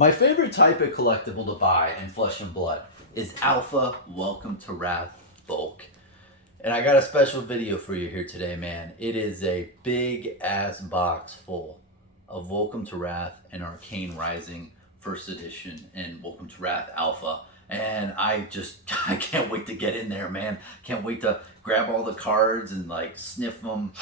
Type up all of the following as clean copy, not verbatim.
My favorite type of collectible to buy in Flesh and Blood is Alpha Welcome to Wrath bulk. And I got a special video for you here today, man. It is a big ass box full of Welcome to Wrath and Arcane Rising First Edition and Welcome to Wrath Alpha. And I can't wait to get in there, man. Can't wait to grab all the cards and like sniff them.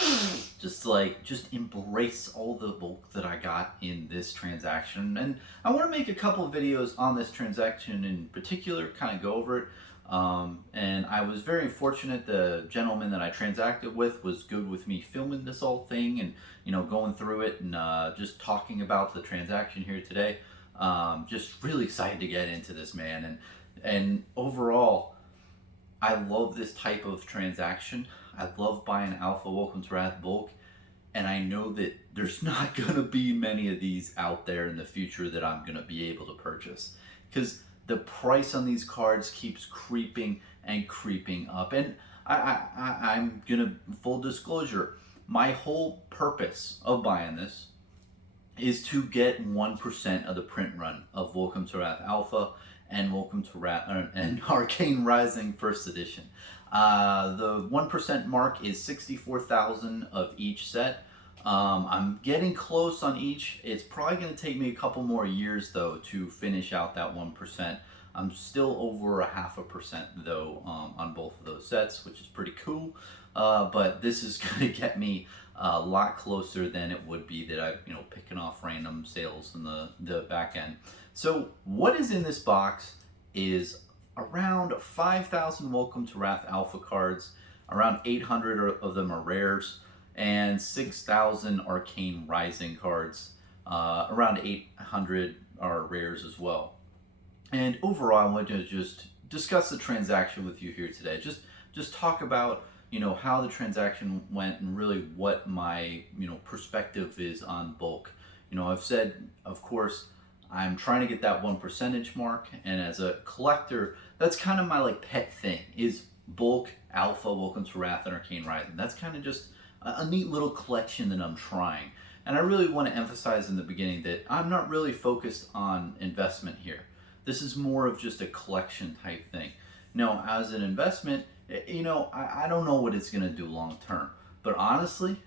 Just embrace all the bulk that I got in this transaction. And I want to make a couple of videos on this transaction in particular, kind of go over it. And I was very fortunate. The gentleman that I transacted with was good with me filming this whole thing and, you know, going through it and just talking about the transaction here today. Just really excited to get into this, man. And overall, I love this type of transaction. I love buying Alpha Welcome to Wrath bulk. And I know that there's not going to be many of these out there in the future that I'm going to be able to purchase. Because the price on these cards keeps creeping and creeping up. And I'm going to, full disclosure, my whole purpose of buying this is to get 1% of the print run of Welcome to Wrath Alpha and Welcome to Wrath and Arcane Rising First Edition. The 1% mark is 64,000 of each set. I'm getting close on each. It's probably going to take me a couple more years though to finish out that 1%. I'm still over 0.5% though on both of those sets, which is pretty cool. But this is going to get me a lot closer than it would be that I'm, picking off random sales in the back end. So what is in this box is around 5,000 Welcome to Wrath Alpha cards, around 800 of them are rares, and 6,000 Arcane Rising cards. Around 800 are rares as well. And overall, I want to just discuss the transaction with you here today. Just talk about how the transaction went and really what my perspective is on bulk. I've said, of course, I'm trying to get that 1% mark, and as a collector, that's kind of my like pet thing is bulk, Alpha, Welcome to Wrath, and Arcane Rising. That's kind of just a neat little collection that I'm trying. And I really want to emphasize in the beginning that I'm not really focused on investment here. This is more of just a collection type thing. Now, as an investment, I don't know what it's going to do long term. But honestly,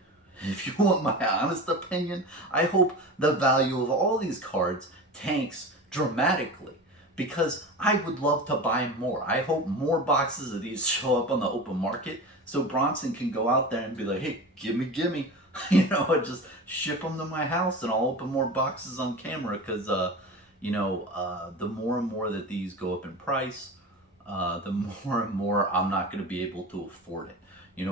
if you want my honest opinion, I hope the value of all these cards tanks dramatically, because I would love to buy more. I hope more boxes of these show up on the open market so Bronson can go out there and be like, hey, gimme, and just ship them to my house and I'll open more boxes on camera, because the more and more that these go up in price, the more and more I'm not going to be able to afford it.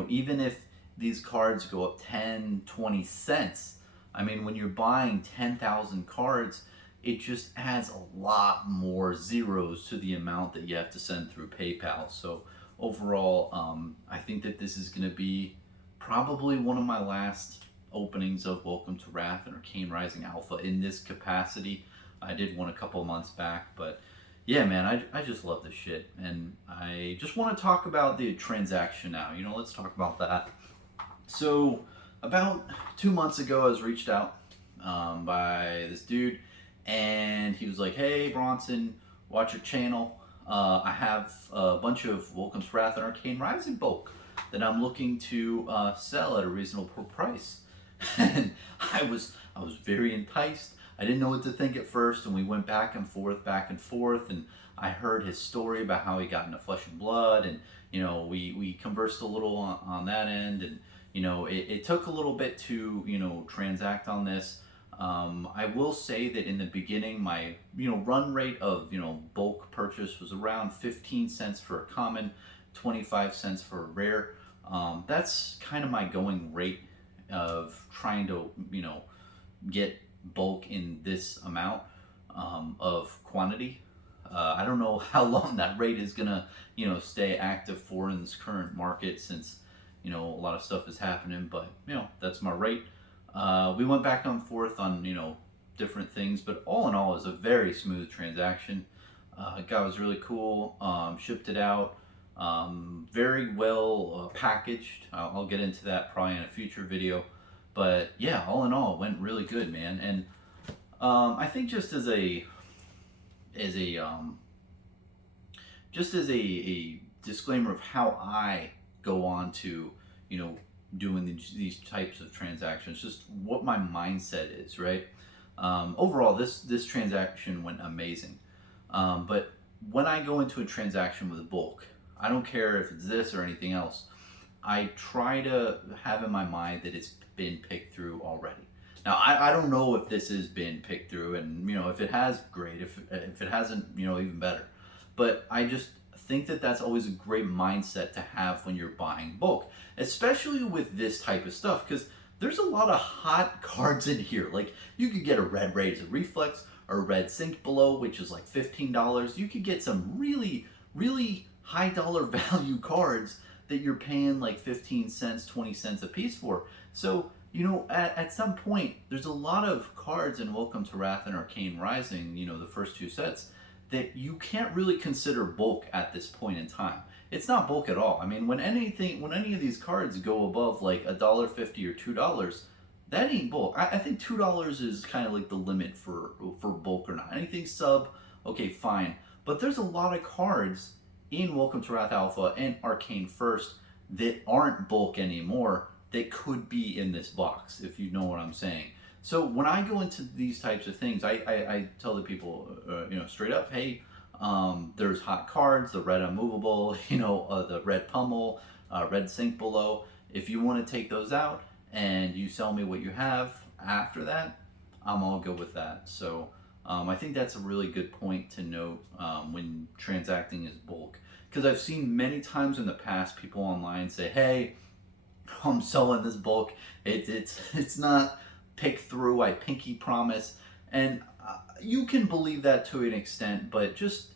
Even if these cards go up 10, 20 cents, I mean, when you're buying 10,000 cards, it just adds a lot more zeros to the amount that you have to send through PayPal. So overall, I think that this is going to be probably one of my last openings of Welcome to Wrath and Arcane Rising Alpha in this capacity. I did one a couple months back, but yeah, man, I just love this shit. And I just want to talk about the transaction now. Let's talk about that. So about 2 months ago, I was reached out by this dude, and he was like, hey, Bronson, watch your channel. I have a bunch of Welcome to Wrath and Arcane Rising bulk that I'm looking to sell at a reasonable price. And I was very enticed. I didn't know what to think at first, and we went back and forth, and I heard his story about how he got into Flesh and Blood, and we conversed a little on that end, and it took a little bit to transact on this. I will say that in the beginning, my run rate of bulk purchase was around 15 cents for a common, 25 cents for a rare. That's kind of my going rate of trying to get bulk in this amount of quantity. I don't know how long that rate is gonna stay active for in this current market, since a lot of stuff is happening, but that's my rate. We went back and forth on different things, but all in all, it was a very smooth transaction. Guy was really cool. Shipped it out, very well packaged. I'll get into that probably in a future video, but yeah, all in all, it went really good, man. And I think just as a as a just as a disclaimer of how I go on to, doing these types of transactions, just what my mindset is, right? Overall, this transaction went amazing. But when I go into a transaction with a bulk, I don't care if it's this or anything else, I try to have in my mind that it's been picked through already. Now, I don't know if this has been picked through, and if it has, great. If it hasn't, even better. But I just think that that's always a great mindset to have when you're buying bulk, especially with this type of stuff, because there's a lot of hot cards in here. Like, you could get a red Razor Reflex or a red Sink Below, which is like $15. You could get some really, really high dollar value cards that you're paying like 15 cents, 20 cents a piece for. So, at some point, there's a lot of cards in Welcome to Wrath and Arcane Rising, the first two sets, that you can't really consider bulk at this point in time. It's not bulk at all. I mean, when any of these cards go above like $1.50 or $2, that ain't bulk. I think $2 is kind of like the limit for bulk or not. Anything sub, okay, fine. But there's a lot of cards in Welcome to Wrath Alpha and Arcane First that aren't bulk anymore that could be in this box, if you know what I'm saying. So when I go into these types of things, I tell the people, straight up, hey, there's hot cards, the red unmovable, the red pummel, red Sink Below. If you want to take those out and you sell me what you have after that, I'm all good with that. So I think that's a really good point to note when transacting as bulk, because I've seen many times in the past people online say, hey, I'm selling this bulk. It's not pick through, I pinky promise. And you can believe that to an extent, but just,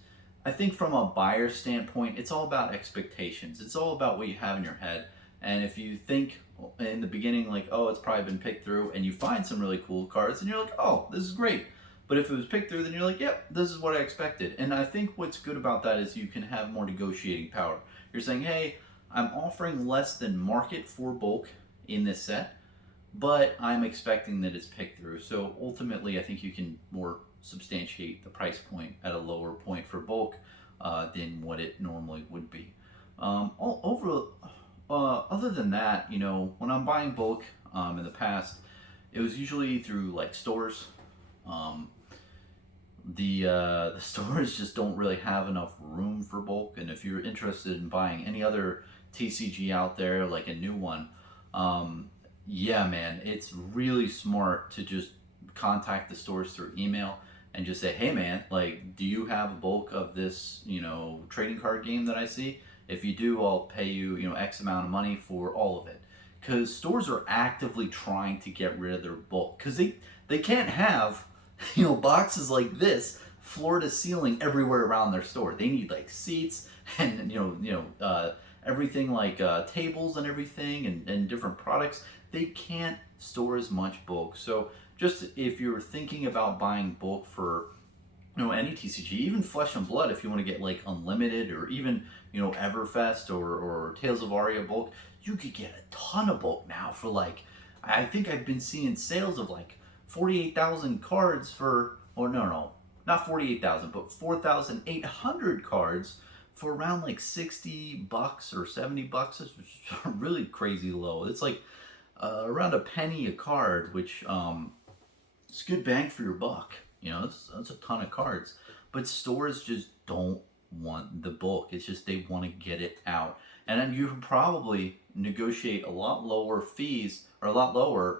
I think from a buyer standpoint, it's all about expectations. It's all about what you have in your head. And if you think in the beginning like, oh, it's probably been picked through, and you find some really cool cards and you're like, oh, this is great. But if it was picked through, then you're like, yep, this is what I expected. And I think what's good about that is you can have more negotiating power. You're saying, hey, I'm offering less than market for bulk in this set, but I'm expecting that it's picked through. So ultimately, I think you can more substantiate the price point at a lower point for bulk than what it normally would be. Other than that, when I'm buying bulk in the past, it was usually through like stores. The stores just don't really have enough room for bulk, and if you're interested in buying any other TCG out there, like a new one, yeah, man, it's really smart to just contact the stores through email and just say, hey, man, like, do you have a bulk of this, trading card game that I see? If you do, I'll pay you, X amount of money for all of it. Because stores are actively trying to get rid of their bulk, because they can't have, boxes like this, floor to ceiling everywhere around their store. They need like seats and, everything like tables and everything and different products. They can't store as much bulk. So just if you're thinking about buying bulk for any TCG, even Flesh and Blood, if you want to get like unlimited, or even Everfest or Tales of Aria bulk, you could get a ton of bulk now for like, I think I've been seeing sales of like 48,000 cards for, or no, not 48,000, but 4,800 cards for around like $60 or $70. It's really crazy low. It's like around a penny a card, which it's good bang for your buck. That's a ton of cards. But stores just don't want the bulk. It's just they want to get it out. And then you can probably negotiate a lot lower fees, or a lot lower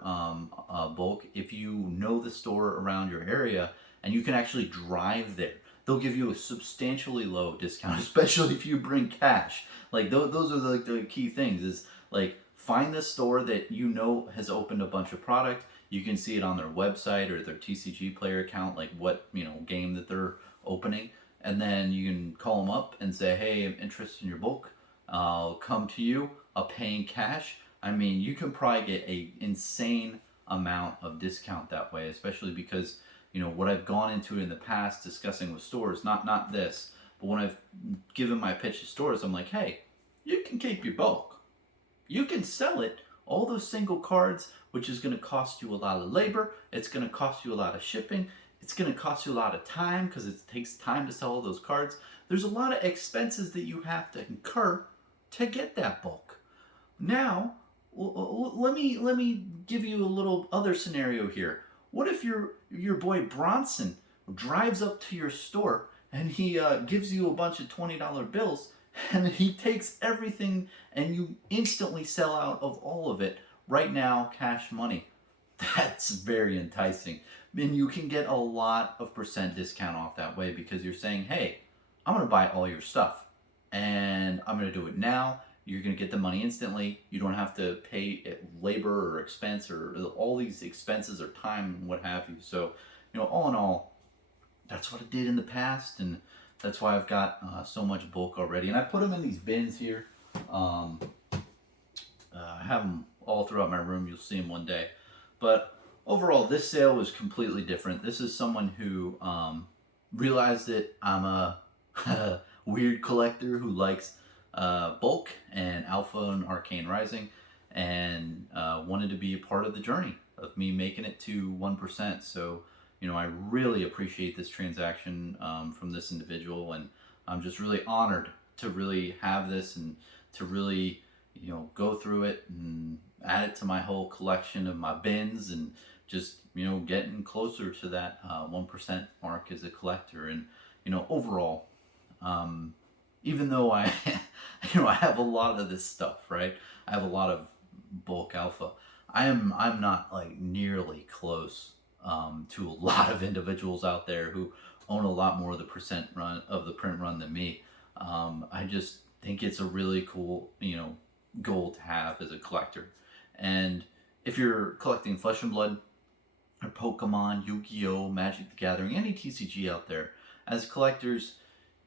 bulk, if you know the store around your area and you can actually drive there. They'll give you a substantially low discount, especially if you bring cash. Like those are like the key things, is like, find the store that has opened a bunch of product. You can see it on their website or their TCG player account, like what game that they're opening, and then you can call them up and say, hey, I'm interested in your bulk. I'll come to you. I'll pay in cash. I mean, you can probably get a insane amount of discount that way, especially because what I've gone into in the past discussing with stores, not this, but when I've given my pitch to stores, I'm like, hey, you can keep your bulk. You can sell it, all those single cards, which is going to cost you a lot of labor. It's going to cost you a lot of shipping. It's going to cost you a lot of time because it takes time to sell all those cards. There's a lot of expenses that you have to incur to get that bulk. Now, let me give you a little other scenario here. What if your boy Bronson drives up to your store and he gives you a bunch of $20 bills, and he takes everything and you instantly sell out of all of it right now, cash money? That's very enticing. And you can get a lot of % discount off that way because you're saying, hey, I'm going to buy all your stuff and I'm going to do it now. You're going to get the money instantly. You don't have to pay labor or expense or all these expenses or time and what have you. So, all in all, that's what I did in the past, and that's why I've got so much bulk already. And I put them in these bins here. I have them all throughout my room. You'll see them one day. But overall, this sale was completely different. This is someone who realized that I'm a weird collector who likes bulk and Alpha and Arcane Rising, and wanted to be a part of the journey of me making it to 1%. So, I really appreciate this transaction from this individual, and I'm just really honored to really have this and to really, go through it and add it to my whole collection of my bins, and just, getting closer to that 1% mark as a collector. And, overall, even though I have a lot of this stuff, right? I have a lot of bulk Alpha. I'm not like nearly close to a lot of individuals out there who own a lot more of the print run than me. I just think it's a really cool, goal to have as a collector. And if you're collecting Flesh and Blood or Pokemon, Yu-Gi-Oh, Magic the Gathering, any TCG out there, as collectors,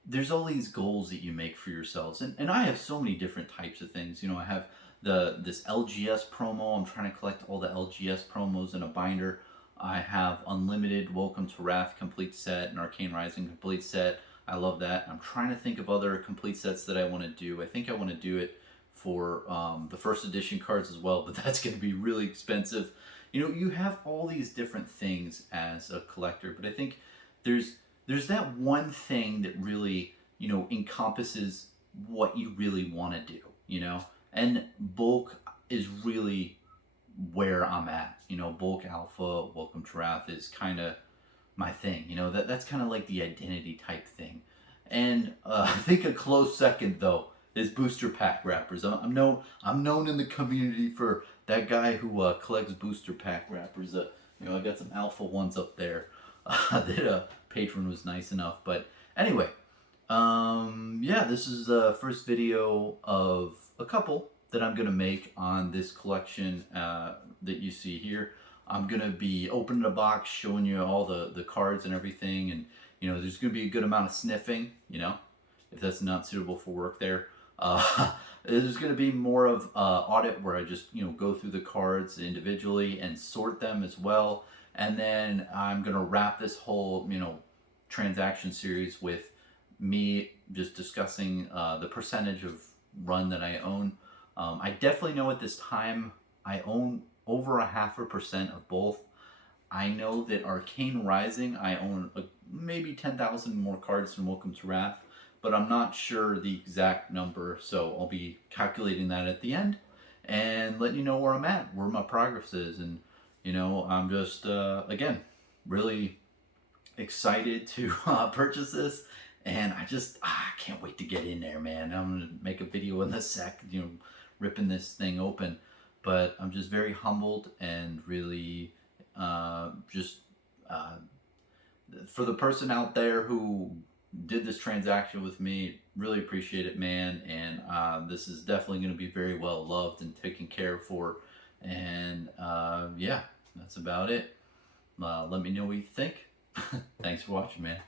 there's all these goals that you make for yourselves. And I have so many different types of things. I have this LGS promo. I'm trying to collect all the LGS promos in a binder. I have Unlimited Welcome to Wrath complete set and Arcane Rising complete set. I love that. I'm trying to think of other complete sets that I want to do. I think I want to do it for the first edition cards as well, but that's going to be really expensive. You have all these different things as a collector, but I think there's that one thing that really, encompasses what you really want to do, and bulk is really where I'm at. Bulk Alpha, Welcome to Wrath is kind of my thing. That's kind of like the identity type thing. And I think a close second though is booster pack wrappers. I'm known in the community for that guy who collects booster pack wrappers. I got some Alpha ones up there that a patron was nice enough. But anyway, this is the first video of a couple that I'm gonna make on this collection that you see here. I'm gonna be opening a box, showing you all the cards and everything, and there's gonna be a good amount of sniffing, if that's not suitable for work there. There's gonna be more of audit where I just go through the cards individually and sort them as well, and then I'm gonna wrap this whole transaction series with me just discussing the percentage of run that I own. I definitely know at this time I own over 0.5% of both. I know that Arcane Rising, I own maybe 10,000 more cards than Welcome to Wrath, but I'm not sure the exact number, so I'll be calculating that at the end and letting you know where I'm at, where my progress is. And I'm just again really excited to purchase this, and I can't wait to get in there, man. I'm gonna make a video in a sec, ripping this thing open, but I'm just very humbled and really for the person out there who did this transaction with me, really appreciate it, man. And this is definitely going to be very well loved and taken care of for. And that's about it. Let me know what you think. Thanks for watching, man.